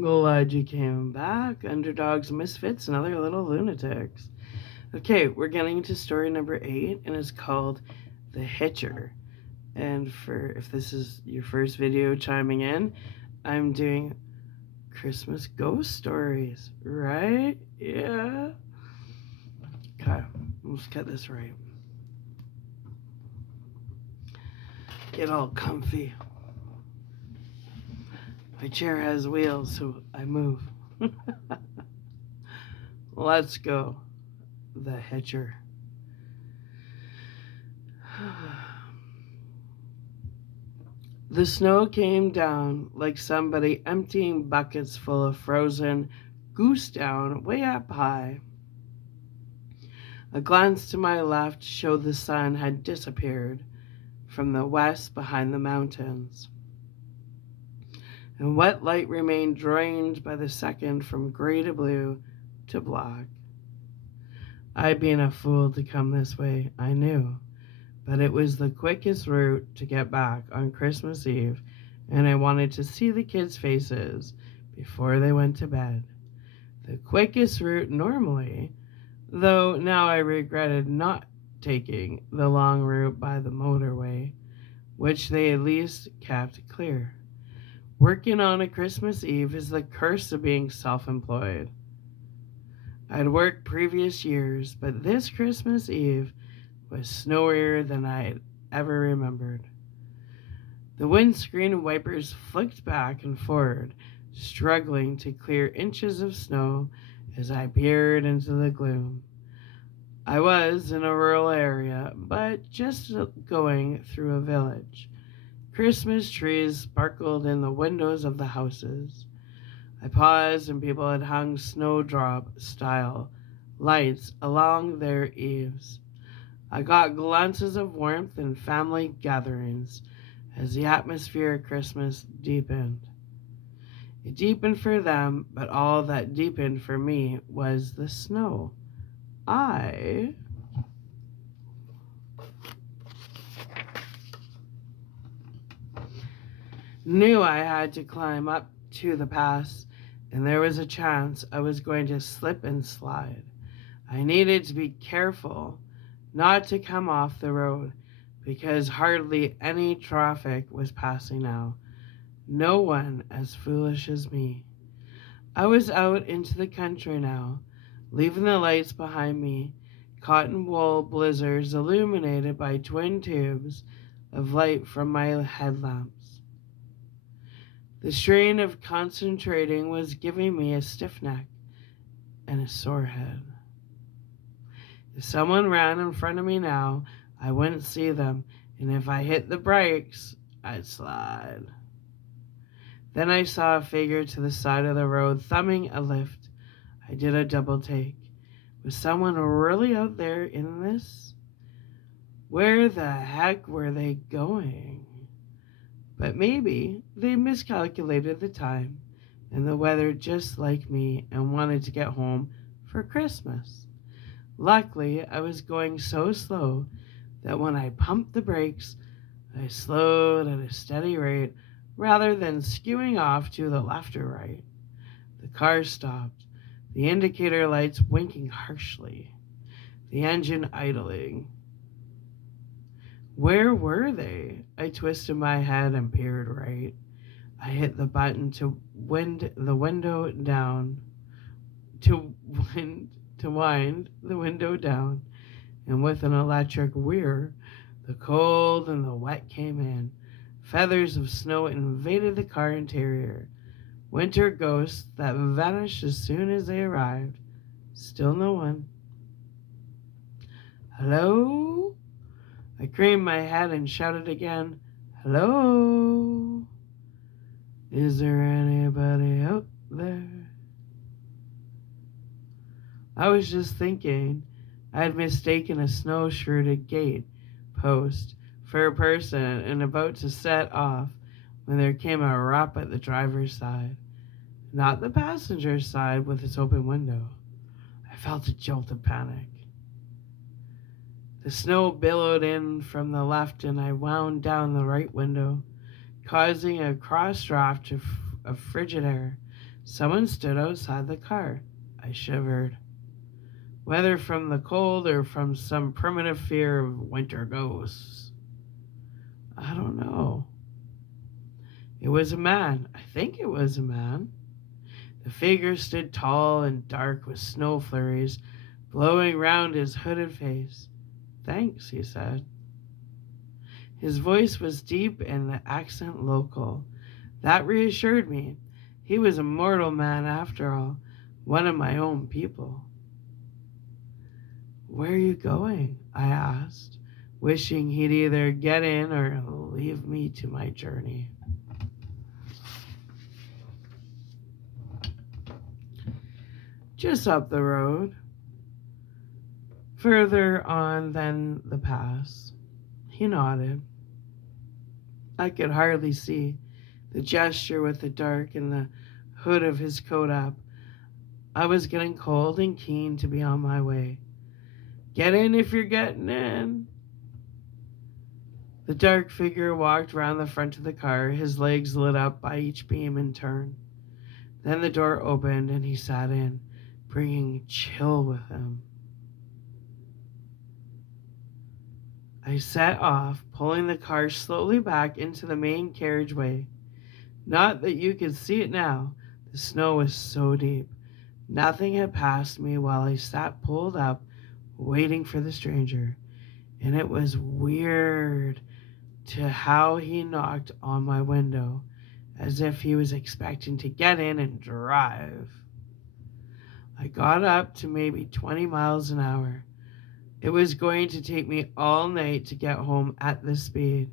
Glad you came back, underdogs, misfits, and other little lunatics. Okay, we're getting into story number 8, and it's called The Hitcher. And for if this is your first video chiming in, I'm doing Christmas ghost stories, right? Yeah. Okay, let's get this right. Get all comfy. My chair has wheels, so I move. Let's go. The Hitcher. The snow came down like somebody emptying buckets full of frozen goose down way up high. A glance to my left showed the sun had disappeared from the west behind the mountains, and what light remained drained by the second from gray to blue to black. I'd been a fool to come this way, I knew, but it was the quickest route to get back on Christmas Eve, and I wanted to see the kids' faces before they went to bed. The quickest route normally, though now I regretted not taking the long route by the motorway, which they at least kept clear. Working on a Christmas Eve is the curse of being self-employed. I'd worked previous years, but this Christmas Eve was snowier than I'd ever remembered. The windscreen wipers flicked back and forward, struggling to clear inches of snow as I peered into the gloom. I was in a rural area, but just going through a village. Christmas trees sparkled in the windows of the houses. I paused and people had hung snowdrop-style lights along their eaves. I got glances of warmth and family gatherings as the atmosphere of Christmas deepened. It deepened for them, but all that deepened for me was the snow. I knew I had to climb up to the pass, and there was a chance I was going to slip and slide. I needed to be careful not to come off the road because hardly any traffic was passing now. No one as foolish as me. I was out into the country now, leaving the lights behind me, cotton wool blizzards illuminated by twin tubes of light from my headlamps. The strain of concentrating was giving me a stiff neck and a sore head. If someone ran in front of me now, I wouldn't see them, and if I hit the brakes, I'd slide. Then I saw a figure to the side of the road thumbing a lift. I did a double take. Was someone really out there in this? Where the heck were they going? But maybe they miscalculated the time and the weather just like me and wanted to get home for Christmas. Luckily, I was going so slow that when I pumped the brakes, I slowed at a steady rate rather than skewing off to the left or right. The car stopped, the indicator lights winking harshly, the engine idling. Where were they? I twisted my head and peered right. I hit the button to wind the window down, to wind the window down, and with an electric whir, the cold and the wet came in. Feathers of snow invaded the car interior. Winter ghosts that vanished as soon as they arrived. Still no one. Hello? I craned my head and shouted again, hello? Is there anybody out there? I was just thinking I had mistaken a snow-shrouded gate post for a person and about to set off when there came a rap at the driver's side, not the passenger's side with its open window. I felt a jolt of panic. The snow billowed in from the left and I wound down the right window, causing a cross draft of frigid air. Someone stood outside the car. I shivered, whether from the cold or from some primitive fear of winter ghosts. I don't know. It was a man. I think it was a man. The figure stood tall and dark with snow flurries blowing round his hooded face. Thanks, he said. His voice was deep and the accent local. That reassured me. He was a mortal man after all, one of my own people. Where are you going? I asked, wishing he'd either get in or leave me to my journey. Just up the road, further on than the pass. He nodded. I could hardly see the gesture with the dark and the hood of his coat up. I was getting cold and keen to be on my way. Get in if you're getting in. The dark figure walked round the front of the car, his legs lit up by each beam in turn. Then the door opened and he sat in, bringing chill with him. I set off, pulling the car slowly back into the main carriageway. Not that you could see it now. The snow was so deep. Nothing had passed me while I sat pulled up, waiting for the stranger. And it was weird to how he knocked on my window, as if he was expecting to get in and drive. I got up to maybe 20 miles an hour. It was going to take me all night to get home at this speed.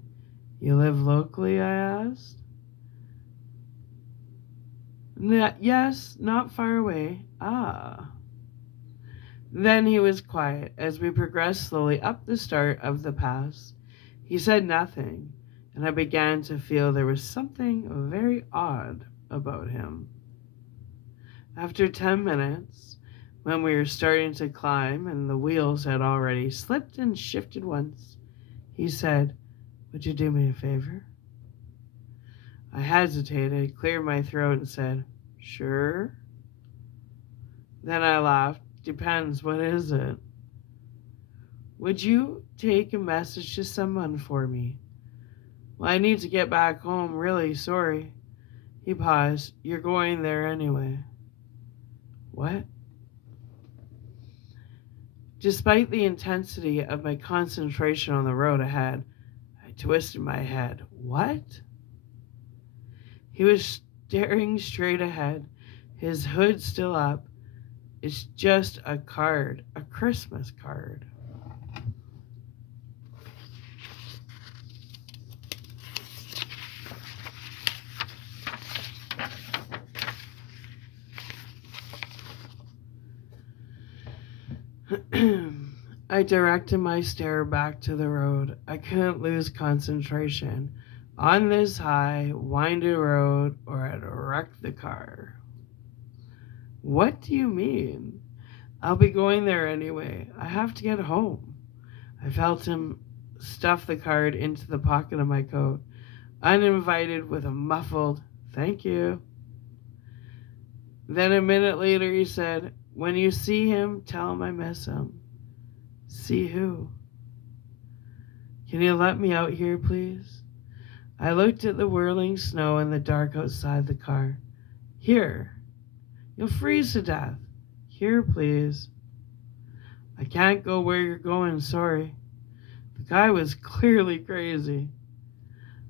You live locally, I asked. Yes, not far away. Ah. Then he was quiet as we progressed slowly up the start of the pass. He said nothing, and I began to feel there was something very odd about him. After 10 minutes, when we were starting to climb and the wheels had already slipped and shifted once, he said, "Would you do me a favor?" I hesitated, cleared my throat, and said, "Sure." Then I laughed. "Depends, what is it?" "Would you take a message to someone for me?" "Well, I need to get back home, really sorry." He paused. "You're going there anyway." "What?" Despite the intensity of my concentration on the road ahead, I twisted my head. "What?" He was staring straight ahead, his hood still up. "It's just a card, a Christmas card." I directed my stare back to the road. I couldn't lose concentration on this high, winding road, or I'd wreck the car. "What do you mean?" "I'll be going there anyway. I have to get home." I felt him stuff the card into the pocket of my coat, uninvited, with a muffled, "Thank you." Then a minute later he said, "When you see him, tell him I miss him." "See who?" "Can you let me out here, please?" I looked at the whirling snow in the dark outside the car. "Here. You'll freeze to death. Here, please." "I can't go where you're going, sorry." The guy was clearly crazy.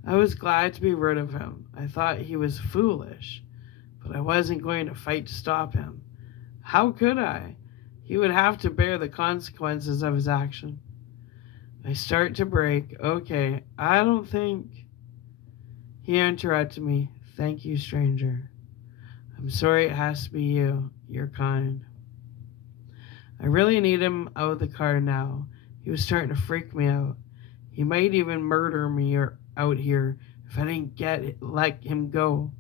I was glad to be rid of him. I thought he was foolish, but I wasn't going to fight to stop him. How could I? He would have to bear the consequences of his action. I start to break. "Okay, I don't think..." He interrupted me. "Thank you, stranger. I'm sorry it has to be you. You're kind." I really need him out of the car now. He was starting to freak me out. He might even murder me out here if I didn't let him go.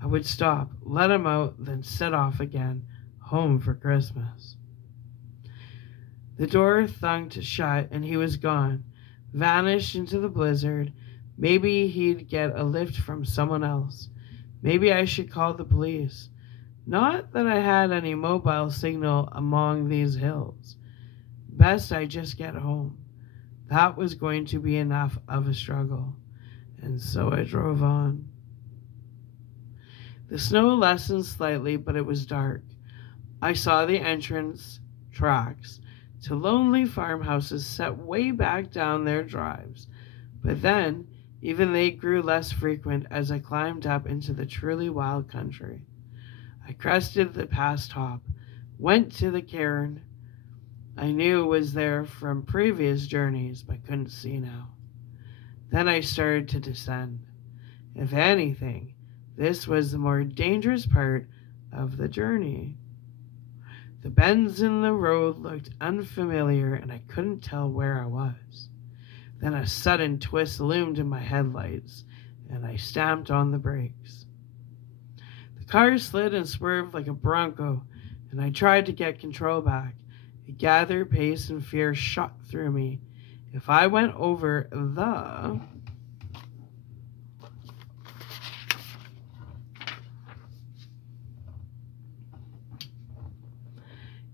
I would stop, let him out, then set off again, home for Christmas. The door thunked shut and he was gone, vanished into the blizzard. Maybe he'd get a lift from someone else. Maybe I should call the police. Not that I had any mobile signal among these hills. Best I just get home. That was going to be enough of a struggle. And so I drove on. The snow lessened slightly, but it was dark. I saw the entrance tracks to lonely farmhouses set way back down their drives. But then, even they grew less frequent as I climbed up into the truly wild country. I crested the pass top, went to the cairn I knew was there from previous journeys but couldn't see now. Then I started to descend. If anything, this was the more dangerous part of the journey. The bends in the road looked unfamiliar and I couldn't tell where I was. Then a sudden twist loomed in my headlights and I stamped on the brakes. The car slid and swerved like a bronco and I tried to get control back. A gathered pace and fear shot through me. If I went over the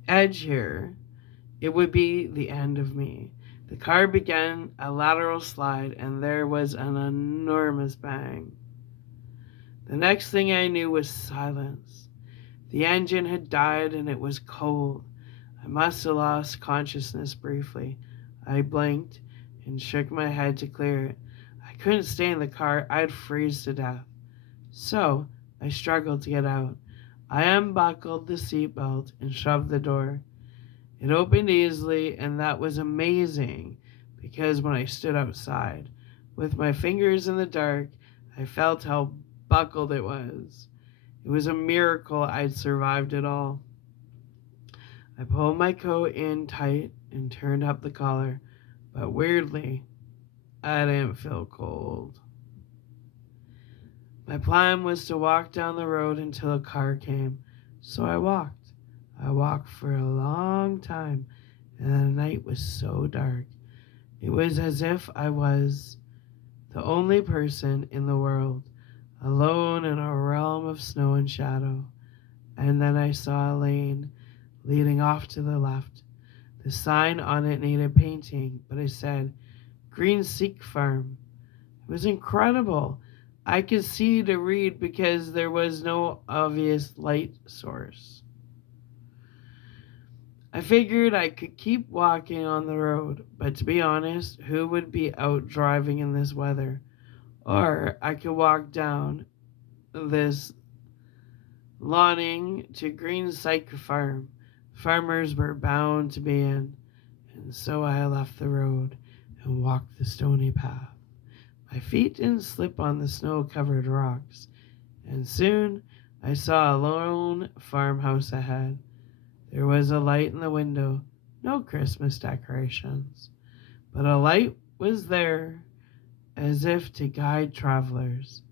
edge here, it would be the end of me. The car began a lateral slide and there was an enormous bang. The next thing I knew was silence. The engine had died and it was cold. I must have lost consciousness briefly. I blinked and shook my head to clear it. I couldn't stay in the car. I'd freeze to death. So I struggled to get out. I unbuckled the seatbelt and shoved the door. It opened easily, and that was amazing because when I stood outside, with my fingers in the dark, I felt how buckled it was. It was a miracle I'd survived it all. I pulled my coat in tight and turned up the collar, but weirdly, I didn't feel cold. My plan was to walk down the road until a car came, so I walked. I walked for a long time, and the night was so dark. It was as if I was the only person in the world, alone in a realm of snow and shadow. And then I saw a lane leading off to the left. The sign on it needed painting, but it said, Green Sikh Farm. It was incredible. I could see to read because there was no obvious light source. I figured I could keep walking on the road, but to be honest, who would be out driving in this weather? Or I could walk down this lawning to Green Sikh Farm. Farmers were bound to be in, and so I left the road and walked the stony path. My feet didn't slip on the snow-covered rocks, and soon I saw a lone farmhouse ahead. There was a light in the window, no Christmas decorations, but a light was there as if to guide travelers.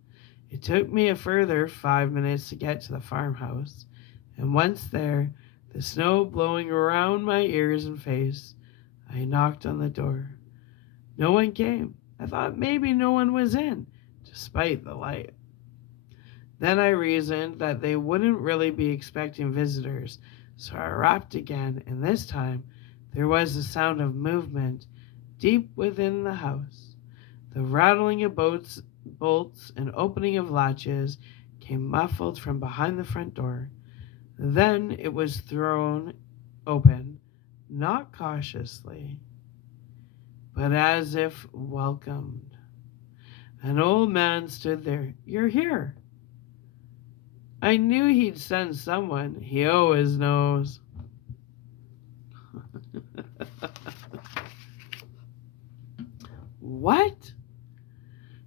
It took me a further 5 minutes to get to the farmhouse, and once there, the snow blowing around my ears and face, I knocked on the door. No one came. I thought maybe no one was in, despite the light. Then I reasoned that they wouldn't really be expecting visitors, so I rapped again, and this time there was the sound of movement deep within the house. The rattling of bolts and opening of latches came muffled from behind the front door. Then it was thrown open, not cautiously, but as if welcomed. An old man stood there. You're here. I knew he'd send someone. He always knows. What?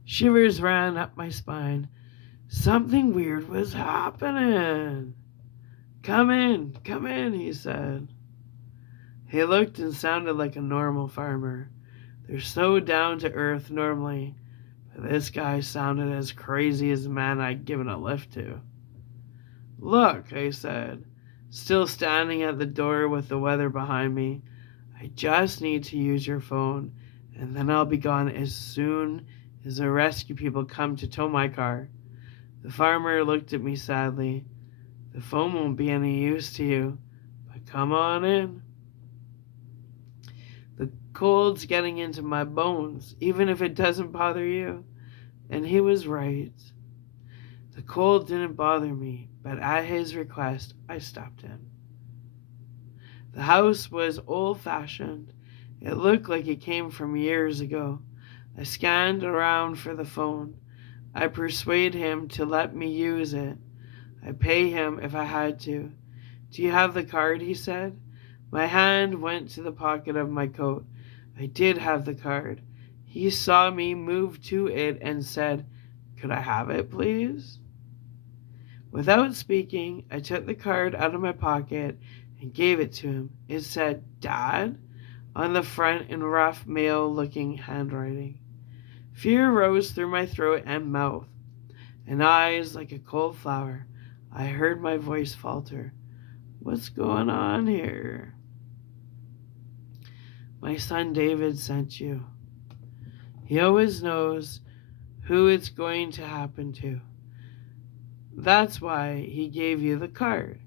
Shivers ran up my spine. Something weird was happening. Come in, he said. He looked and sounded like a normal farmer. They're so down to earth normally, but this guy sounded as crazy as the man I'd given a lift to. Look, I said, still standing at the door with the weather behind me. I just need to use your phone, and then I'll be gone as soon as the rescue people come to tow my car. The farmer looked at me sadly. The phone won't be any use to you, but come on in. The cold's getting into my bones, even if it doesn't bother you. And he was right. The cold didn't bother me, but at his request, I stepped in. The house was old-fashioned. It looked like it came from years ago. I scanned around for the phone. I persuade him to let me use it. I pay him if I had to. Do you have the card? He said. My hand went to the pocket of my coat. I did have the card. He saw me move to it and said, Could I have it, please? Without speaking, I took the card out of my pocket and gave it to him. It said, Dad, on the front in rough, male-looking handwriting. Fear rose through my throat and mouth, and eyes like a cold flower. I heard my voice falter. What's going on here? My son David sent you. He always knows who it's going to happen to. That's why he gave you the card.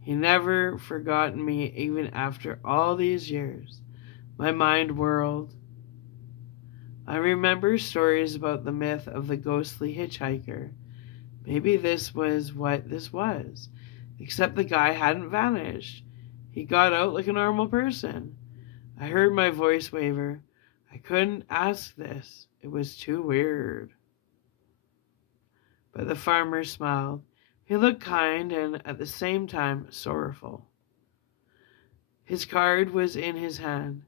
He never forgotten me even after all these years. My mind whirled. I remember stories about the myth of the ghostly hitchhiker. Maybe this was what this was, except the guy hadn't vanished. He got out like a normal person. I heard my voice waver. I couldn't ask this. It was too weird. But the farmer smiled. He looked kind and at the same time sorrowful. His card was in his hand.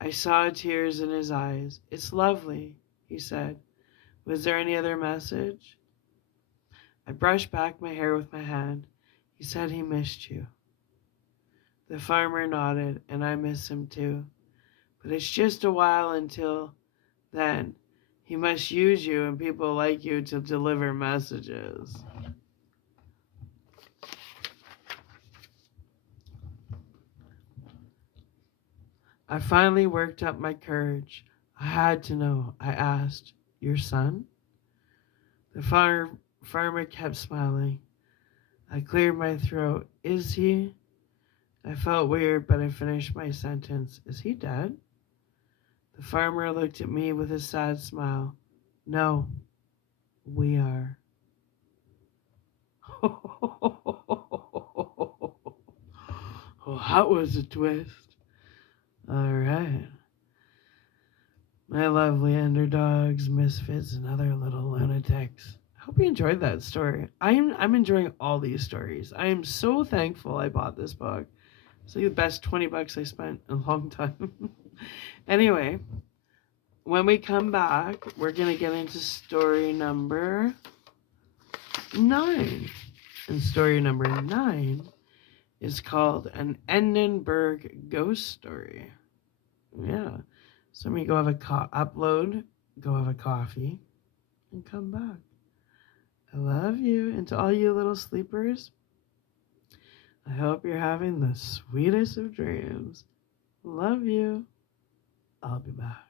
I saw tears in his eyes. It's lovely, he said. Was there any other message? I brushed back my hair with my hand. He said he missed you. The farmer nodded, and I miss him too. But it's just a while until then. He must use you and people like you to deliver messages. I finally worked up my courage. I had to know. I asked, Your son? The farmer kept smiling. I cleared my throat. Is he? I felt weird, but I finished my sentence. Is he dead? The farmer looked at me with a sad smile. No, we are. Well, that was a twist. All right. My lovely underdogs, misfits, and other little lunatics. I hope you enjoyed that story. I'm enjoying all these stories. I am so thankful I bought this book. It's like the best $20 I spent in a long time. Anyway, when we come back, we're going to get into story number 9. And story number 9 is called An Edinburgh Ghost Story. Yeah. So let me go have a upload, go have a coffee, and come back. I love you. And to all you little sleepers, I hope you're having the sweetest of dreams. Love you. I'll be back.